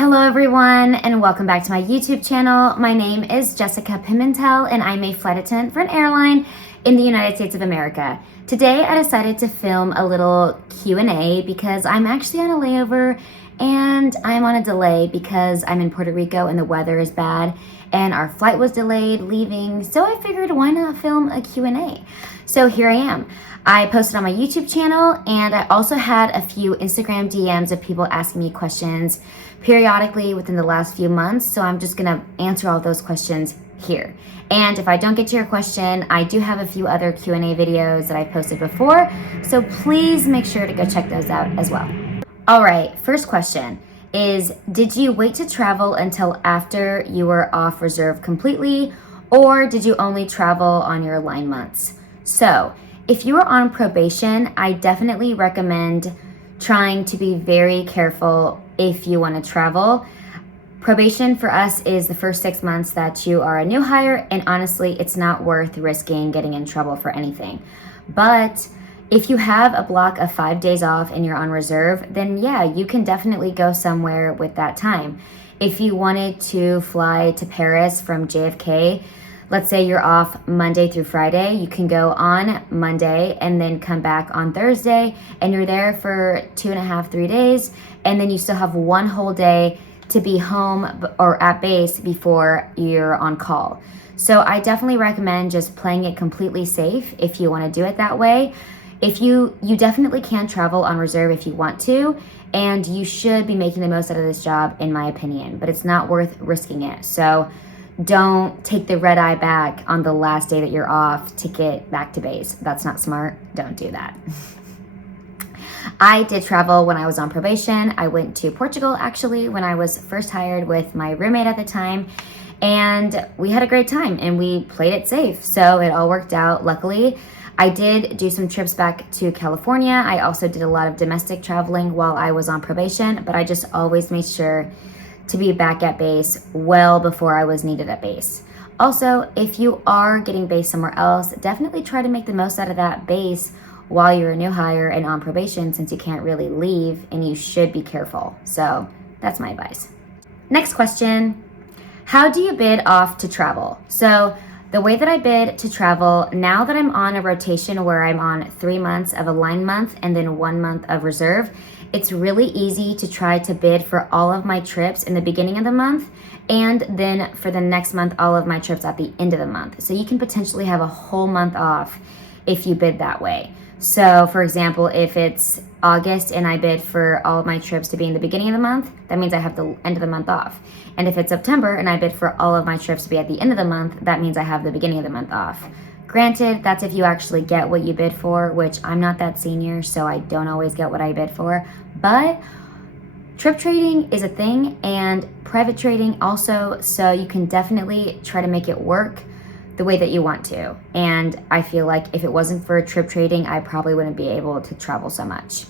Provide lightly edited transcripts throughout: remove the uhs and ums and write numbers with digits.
Hello everyone and welcome back to my YouTube channel. My name is Jessica Pimentel and I'm a flight attendant for an airline in the United States of America. Today I decided to film a little Q&A because I'm actually on a layover and I'm on a delay because I'm in Puerto Rico and the weather is bad and our flight was delayed leaving, so I figured why not film a Q&A. So here I am. I posted on my YouTube channel and I also had a few Instagram DMs of people asking me questions periodically within the last few months, so I'm just gonna answer all those questions here. And if I don't get to your question, I do have a few other Q&A videos that I posted before, so please make sure to go check those out as well. All right, first question is, did you wait to travel until after you were off reserve completely, or did you only travel on your line months? So, if you are on probation, I definitely recommend trying to be very careful if you want to travel. Probation for us is the first 6 months that you are a new hire, and honestly, it's not worth risking getting in trouble for anything. But if you have a block of 5 days off and you're on reserve, then yeah, you can definitely go somewhere with that time. If you wanted to fly to Paris from JFK, let's say you're off Monday through Friday, you can go on Monday and then come back on Thursday, and you're there for 2.5, 3 days, and then you still have one whole day to be home or at base before you're on call. So I definitely recommend just playing it completely safe if you want to do it that way. If you definitely can travel on reserve if you want to, and you should be making the most out of this job in my opinion, but it's not worth risking it. So don't take the red eye back on the last day that you're off to get back to base. That's not smart. Don't do that. I did travel when I was on probation. I went to Portugal actually when I was first hired with my roommate at the time, and we had a great time and we played it safe. So it all worked out, luckily. I did do some trips back to California. I also did a lot of domestic traveling while I was on probation, but I just always made sure to be back at base well before I was needed at base. Also, if you are getting base somewhere else, definitely try to make the most out of that base while you're a new hire and on probation, since you can't really leave and you should be careful. So that's my advice. Next question, how do you bid off to travel? So the way that I bid to travel, now that I'm on a rotation where I'm on 3 months of a line month and then 1 month of reserve, it's really easy to try to bid for all of my trips in the beginning of the month, and then for the next month, all of my trips at the end of the month. So you can potentially have a whole month off if you bid that way. So for example, if it's August and I bid for all of my trips to be in the beginning of the month, that means I have the end of the month off. And if it's September and I bid for all of my trips to be at the end of the month, that means I have the beginning of the month off. Granted, that's if you actually get what you bid for, which I'm not that senior, so I don't always get what I bid for. But trip trading is a thing, and private trading also, so you can definitely try to make it work the way that you want to. And I feel like if it wasn't for trip trading, I probably wouldn't be able to travel so much.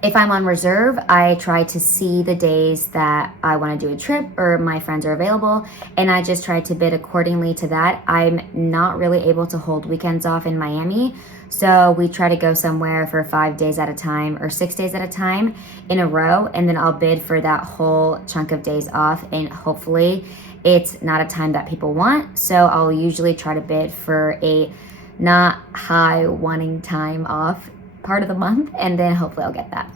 If I'm on reserve, I try to see the days that I want to do a trip or my friends are available, and I just try to bid accordingly to that. I'm not really able to hold weekends off in Miami, so we try to go somewhere for 5 days at a time or 6 days at a time in a row, and then I'll bid for that whole chunk of days off, and hopefully it's not a time that people want, so I'll usually try to bid for a not high wanting time off part of the month, and then hopefully I'll get that.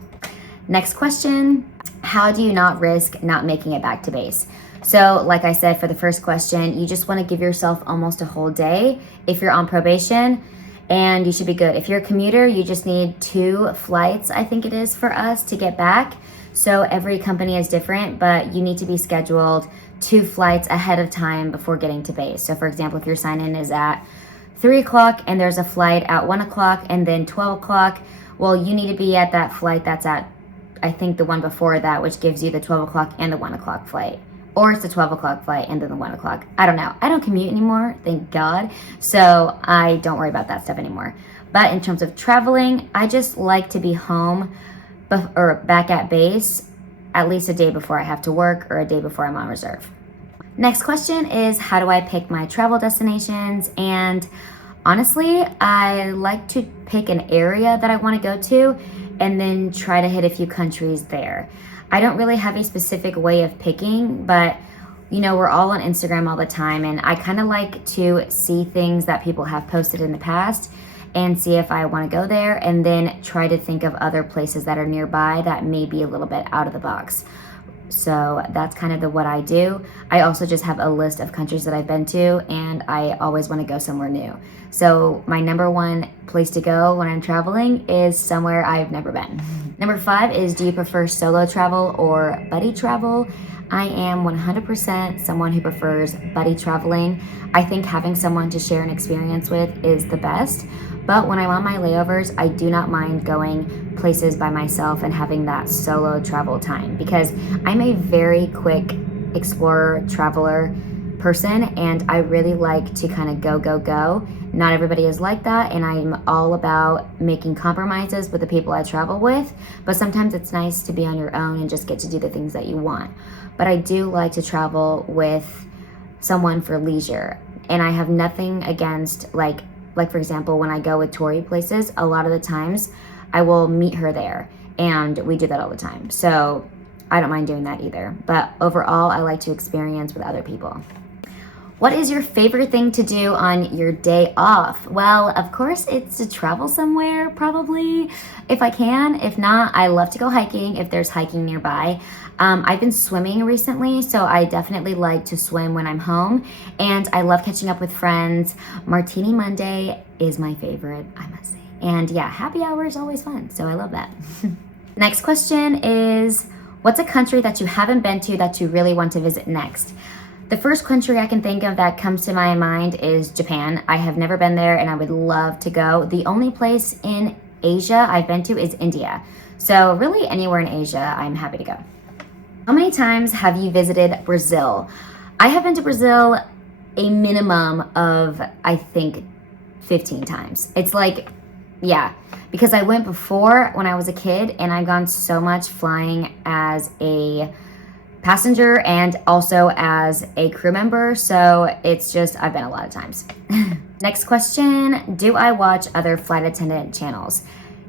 Next question, how do you not risk not making it back to base? So like I said, for the first question, you just want to give yourself almost a whole day if you're on probation, and you should be good. If you're a commuter, you just need 2 flights, I think it is, for us to get back. So every company is different, but you need to be scheduled 2 flights ahead of time before getting to base. So for example, if your sign-in is at 3 o'clock and there's a flight at 1 o'clock and then 12 o'clock, well, you need to be at that flight that's at, I think, the one before that, which gives you the 12 o'clock and the 1 o'clock flight. Or it's the 12 o'clock flight and then the 1 o'clock. I don't know. I don't commute anymore, thank God. So I don't worry about that stuff anymore. But in terms of traveling, I just like to be home or back at base at least a day before I have to work or a day before I'm on reserve. Next question is, how do I pick my travel destinations? And honestly, I like to pick an area that I want to go to and then try to hit a few countries there. I don't really have a specific way of picking, but you know, we're all on Instagram all the time, and I kind of like to see things that people have posted in the past and see if I want to go there, and then try to think of other places that are nearby that may be a little bit out of the box. So that's kind of what I do. I also just have a list of countries that I've been to, and I always want to go somewhere new. So my number one place to go when I'm traveling is somewhere I've never been. Number 5 is, do you prefer solo travel or buddy travel? I am 100% someone who prefers buddy traveling. I think having someone to share an experience with is the best. But when I'm on my layovers, I do not mind going places by myself and having that solo travel time, because I'm a very quick explorer, traveler person, and I really like to kind of go. Not everybody is like that, and I'm all about making compromises with the people I travel with, but sometimes it's nice to be on your own and just get to do the things that you want. But I do like to travel with someone for leisure, and I have nothing against, like for example, when I go with Tori places, a lot of the times I will meet her there, and we do that all the time. So I don't mind doing that either. But overall, I like to experience with other people. What is your favorite thing to do on your day off? Well, of course, it's to travel somewhere, probably, if I can. If not, I love to go hiking if there's hiking nearby. I've been swimming recently, so I definitely like to swim when I'm home. And I love catching up with friends. Martini Monday is my favorite, I must say. And yeah, happy hour is always fun, so I love that. Next question is, what's a country that you haven't been to that you really want to visit next? The first country I can think of that comes to my mind is Japan. I have never been there, and I would love to go. The only place in Asia I've been to is India. So really anywhere in Asia, I'm happy to go. How many times have you visited Brazil? I have been to Brazil a minimum of, I think, 15 times. It's like, yeah, because I went before when I was a kid, and I've gone so much flying as a passenger and also as a crew member, so it's just, I've been a lot of times. Next question, do I watch other flight attendant channels?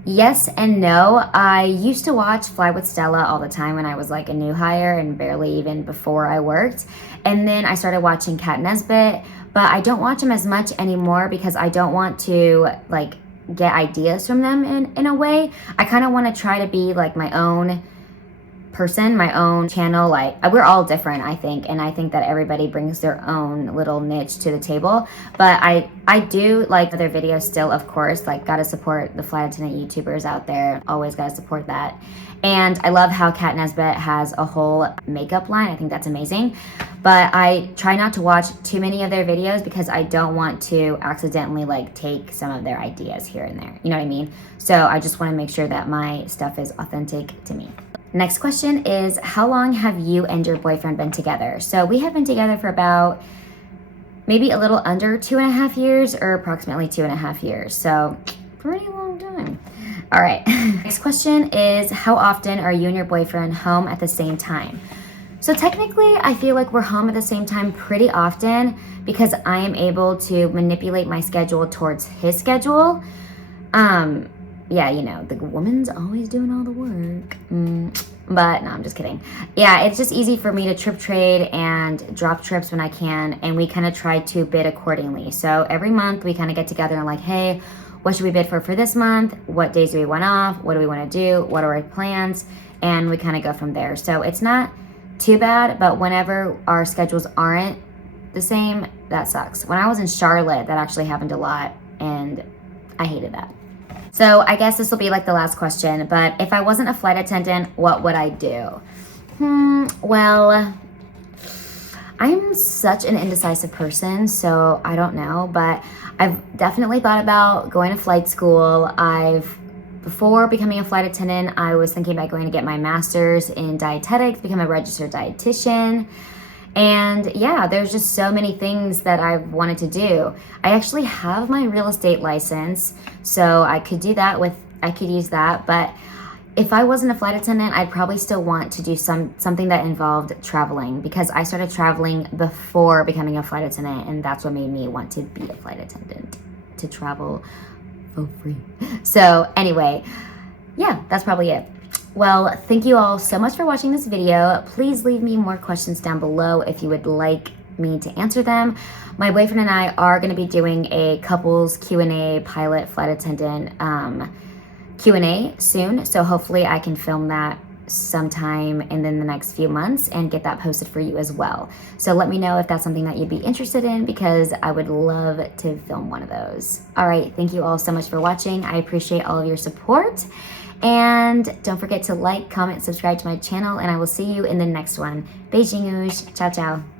Yes and no. I used to watch Fly with Stella all the time when I was like a new hire and barely even before I worked, and then I started watching Kat Nesbitt, but I don't watch them as much anymore because I don't want to like get ideas from them in a way. I kind of want to try to be like my own person, my own channel. Like, we're all different, I think, and I think that everybody brings their own little niche to the table. But I do like other videos still, of course. Like, gotta support the flight attendant YouTubers out there. Always gotta support that. And I love how Kat Nesbitt has a whole makeup line. I think that's amazing. But I try not to watch too many of their videos because I don't want to accidentally like take some of their ideas here and there. You know what I mean? So I just want to make sure that my stuff is authentic to me. Next question is, how long have you and your boyfriend been together? So we have been together for about maybe a little under 2.5 years, or approximately 2.5 years. So pretty long time. All right. Next question is, how often are you and your boyfriend home at the same time? So technically, I feel like we're home at the same time pretty often because I am able to manipulate my schedule towards his schedule. Yeah, you know, the woman's always doing all the work. But no, I'm just kidding. Yeah, it's just easy for me to trip trade and drop trips when I can, and we kind of try to bid accordingly. So every month we kind of get together and like, hey, what should we bid for this month? What days do we want off? What do we want to do? What are our plans? And we kind of go from there. So it's not too bad, but whenever our schedules aren't the same, that sucks. When I was in Charlotte, that actually happened a lot, and I hated that. So I guess this will be like the last question, but if I wasn't a flight attendant, what would I do? Well, I'm such an indecisive person, so I don't know, but I've definitely thought about going to flight school. Before becoming a flight attendant, I was thinking about going to get my master's in dietetics, become a registered dietitian. And yeah, there's just so many things that I've wanted to do. I actually have my real estate license, so I could do that I could use that. But if I wasn't a flight attendant, I'd probably still want to do something that involved traveling, because I started traveling before becoming a flight attendant, and that's what made me want to be a flight attendant, to travel for free. So anyway, yeah, that's probably it. Well, thank you all so much for watching this video. Please leave me more questions down below if you would like me to answer them. My boyfriend and I are going to be doing a couples Q&A pilot flight attendant Q&A soon, so hopefully I can film that sometime in the next few months and get that posted for you as well. So let me know if that's something that you'd be interested in, because I would love to film one of those. All right, thank you all so much for watching. I appreciate all of your support. And don't forget to like, comment, subscribe to my channel, and I will see you in the next one. Beijinhos. Ciao, ciao.